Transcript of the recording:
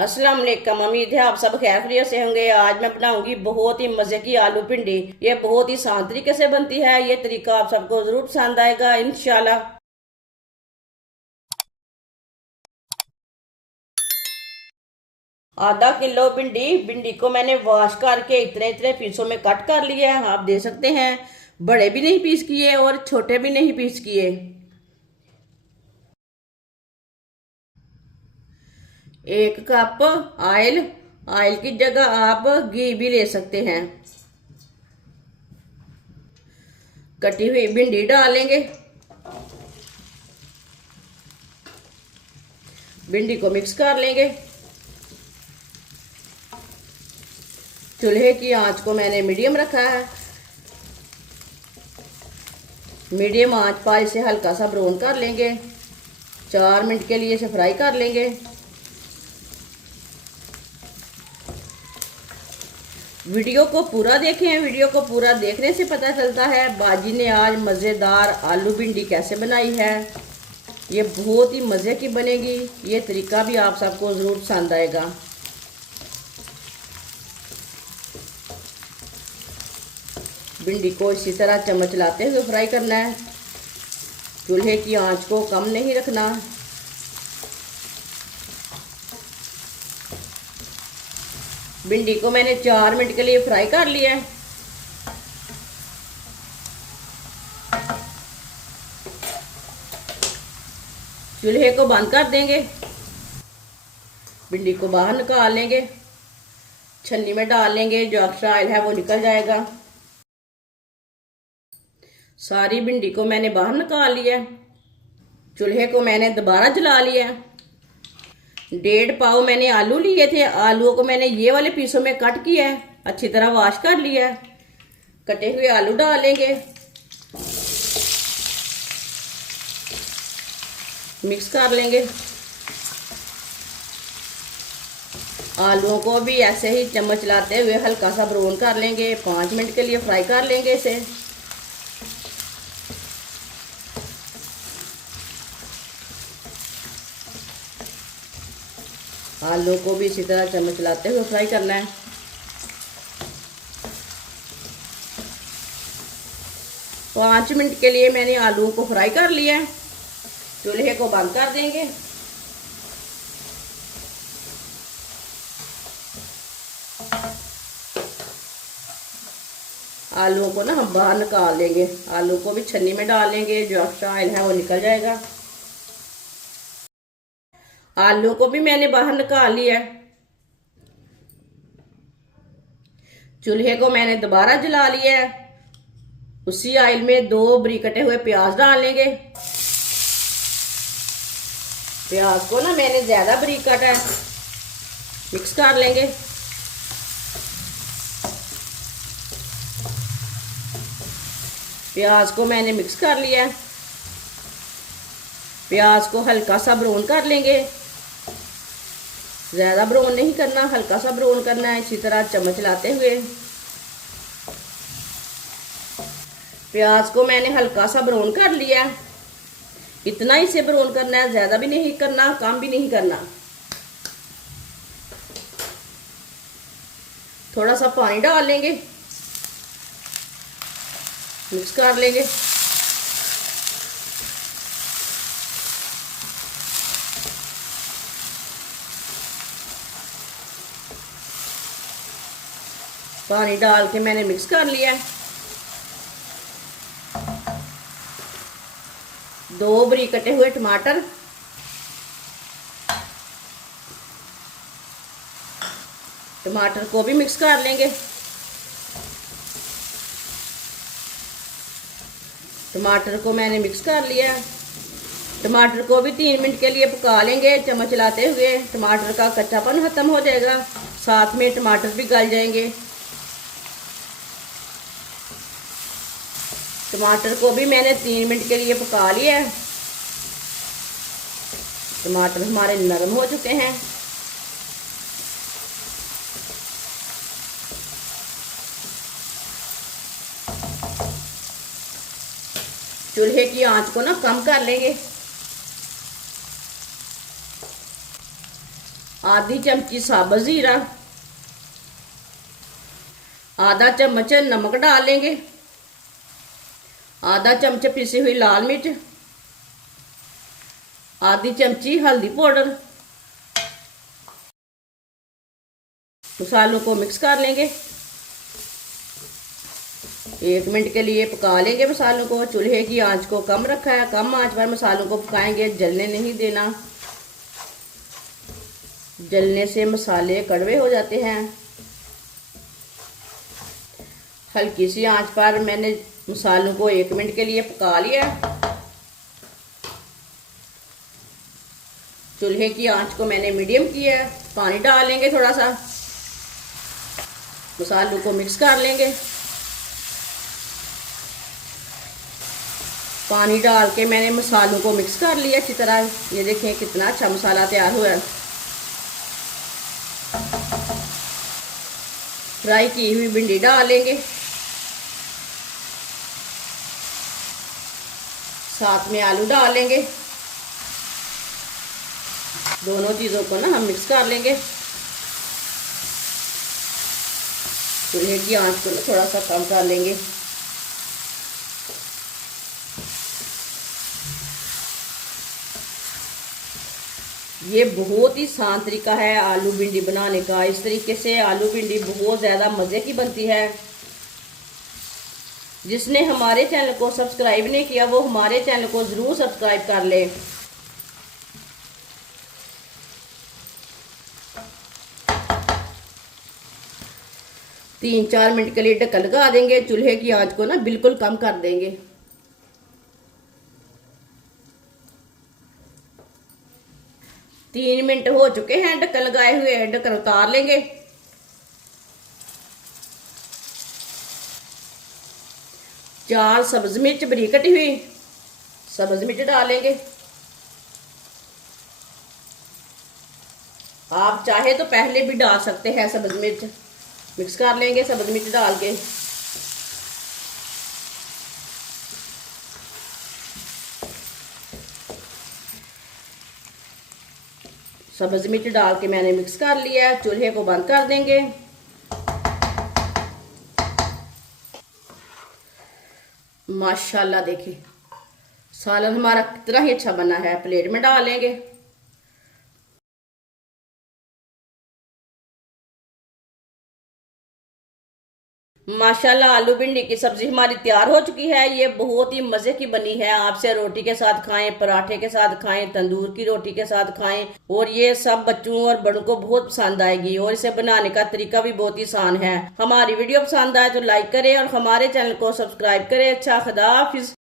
अस्सलाम वालेकुम। उम्मीद है आप सब खैरियत से होंगे। आज मैं बनाऊंगी बहुत ही मजे की आलू भिंडी। ये बहुत ही आसान तरीके से बनती है। ये तरीका आप सबको जरूर पसंद आएगा इंशाल्लाह। आधा किलो भिंडी भिंडी को मैंने वॉश करके इतने इतने पीसों में कट कर लिया है। आप देख सकते हैं, बड़े भी नहीं पीस किए और छोटे भी नहीं पीस किए। एक कप ऑयल, ऑयल की जगह आप घी भी ले सकते हैं। कटी हुई भिंडी डालेंगे। भिंडी को मिक्स कर लेंगे। चूल्हे की आंच को मैंने मीडियम रखा है। मीडियम आंच पर इसे हल्का सा ब्राउन कर लेंगे। 4 मिनट के लिए इसे फ्राई कर लेंगे। वीडियो को पूरा देखें। वीडियो को पूरा देखने से पता चलता है बाजी ने आज मज़ेदार आलू भिंडी कैसे बनाई है। ये बहुत ही मज़े की बनेगी। ये तरीका भी आप सबको ज़रूर पसंद आएगा। भिंडी को इसी तरह चम्मच लाते हुए फ्राई करना है। चूल्हे की आंच को कम नहीं रखना। भिंडी को मैंने 4 मिनट के लिए फ्राई कर लिया है। चूल्हे को बंद कर देंगे। भिंडी को बाहर निकाल लेंगे। छन्नी में डाल लेंगे, जो एक्स्ट्रा ऑयल है वो निकल जाएगा। सारी भिंडी को मैंने बाहर निकाल लिया। चूल्हे को मैंने दोबारा जला लिया। 1.5 पाव मैंने आलू लिए थे। आलूओं को मैंने ये वाले पीसों में कट किया है, अच्छी तरह वॉश कर लिया है। कटे हुए आलू डालेंगे, मिक्स कर लेंगे। आलूओं को भी ऐसे ही चम्मच लाते हुए हल्का सा ब्राउन कर लेंगे। 5 मिनट के लिए फ्राई कर लेंगे इसे। आलू को भी इसी तरह चम्मच लाते हुए फ्राई करना है। 5 मिनट के लिए मैंने आलू को फ्राई कर लिया है। चूल्हे को बंद कर देंगे। आलूओं को ना हम बाहर निकाल लेंगे। आलू को भी छन्नी में डाल लेंगे, जो एक्स्ट्रा ऑयल है वो निकल जाएगा। आलू को भी मैंने बाहर निकाल लिया है। चूल्हे को मैंने दोबारा जला लिया है। उसी ऑयल में 2 बारीक कटे हुए प्याज डाल लेंगे। प्याज को ना मैंने ज्यादा बारीक काटा है। मिक्स कर लेंगे। प्याज को मैंने मिक्स कर लिया है। प्याज को हल्का सा ब्राउन कर लेंगे। ज्यादा ब्राउन नहीं करना, हल्का सा ब्राउन करना है। इसी तरह चम्मच लाते हुए प्याज को मैंने हल्का सा ब्राउन कर लिया। इतना ही से ब्राउन करना है, ज्यादा भी नहीं करना, कम भी नहीं करना। थोड़ा सा पानी डाल लेंगे, मिक्स कर लेंगे। पानी डाल के मैंने मिक्स कर लिया। 2 बारीक कटे हुए टमाटर, टमाटर को भी मिक्स कर लेंगे। टमाटर को मैंने मिक्स कर लिया। टमाटर को भी 3 मिनट के लिए पका लेंगे, चम्मच लाते हुए। टमाटर का कच्चापन खत्म हो जाएगा, साथ में टमाटर भी गल जाएंगे। टमाटर को भी मैंने 3 मिनट के लिए पका लिया है। टमाटर हमारे नरम हो चुके हैं। चूल्हे की आंच को ना कम कर लेंगे। आधी चमची साबुत जीरा, आधा चम्मच नमक डालेंगे, आधा चम्मच पिसी हुई लाल मिर्च, आधी चमची हल्दी पाउडर। मसालों को मिक्स कर लेंगे। 1 मिनट के लिए पका लेंगे मसालों को। चूल्हे की आंच को कम रखा है, कम आंच पर मसालों को पकाएंगे, जलने नहीं देना। जलने से मसाले कड़वे हो जाते हैं। हल्की सी आंच पर मैंने मसालों को 1 मिनट के लिए पका लिया। चूल्हे की आंच को मैंने मीडियम किया है। पानी डाल लेंगे थोड़ा सा, मसालों को मिक्स कर लेंगे। पानी डाल के मैंने मसालों को मिक्स कर लिया अच्छी तरह। ये देखें कितना अच्छा मसाला तैयार हुआ है। फ्राई की हुई भिंडी डालेंगे, साथ में आलू डालेंगे। दोनों चीज़ों को ना हम मिक्स कर लेंगे। चूल्हे की आंच को थोड़ा सा कम कर लेंगे। ये बहुत ही आसान तरीका है आलू भिंडी बनाने का। इस तरीके से आलू भिंडी बहुत ज़्यादा मज़े की बनती है। जिसने हमारे चैनल को सब्सक्राइब नहीं किया वो हमारे चैनल को ज़रूर सब्सक्राइब कर ले। तीन 4 मिनट के लिए ढक्कन लगा देंगे। चूल्हे की आंच को ना बिल्कुल कम कर देंगे। 3 मिनट हो चुके हैं ढक्कन लगाए हुए। ढक्कन उतार लेंगे। चार सब्ज मिर्च बारीक कटी हुई सब्ज मिर्च डालेंगे। आप चाहे तो पहले भी डाल सकते हैं सब्ज मिर्च। मिक्स कर लेंगे सब्ज मिर्च डाल के। सब्ज मिर्च डाल के मैंने मिक्स कर लिया है। चूल्हे को बंद कर देंगे। माशाल्लाह देखिए सालन हमारा कितना ही अच्छा बना है। प्लेट में डालेंगे। माशाल्लाह आलू भिंडी की सब्जी हमारी तैयार हो चुकी है। ये बहुत ही मजे की बनी है। आपसे रोटी के साथ खाएं, पराठे के साथ खाएं, तंदूर की रोटी के साथ खाएं और ये सब बच्चों और बड़ों को बहुत पसंद आएगी। और इसे बनाने का तरीका भी बहुत ही आसान है। हमारी वीडियो पसंद आए तो लाइक करें और हमारे चैनल को सब्सक्राइब करें। अच्छा, खुदा हाफिज।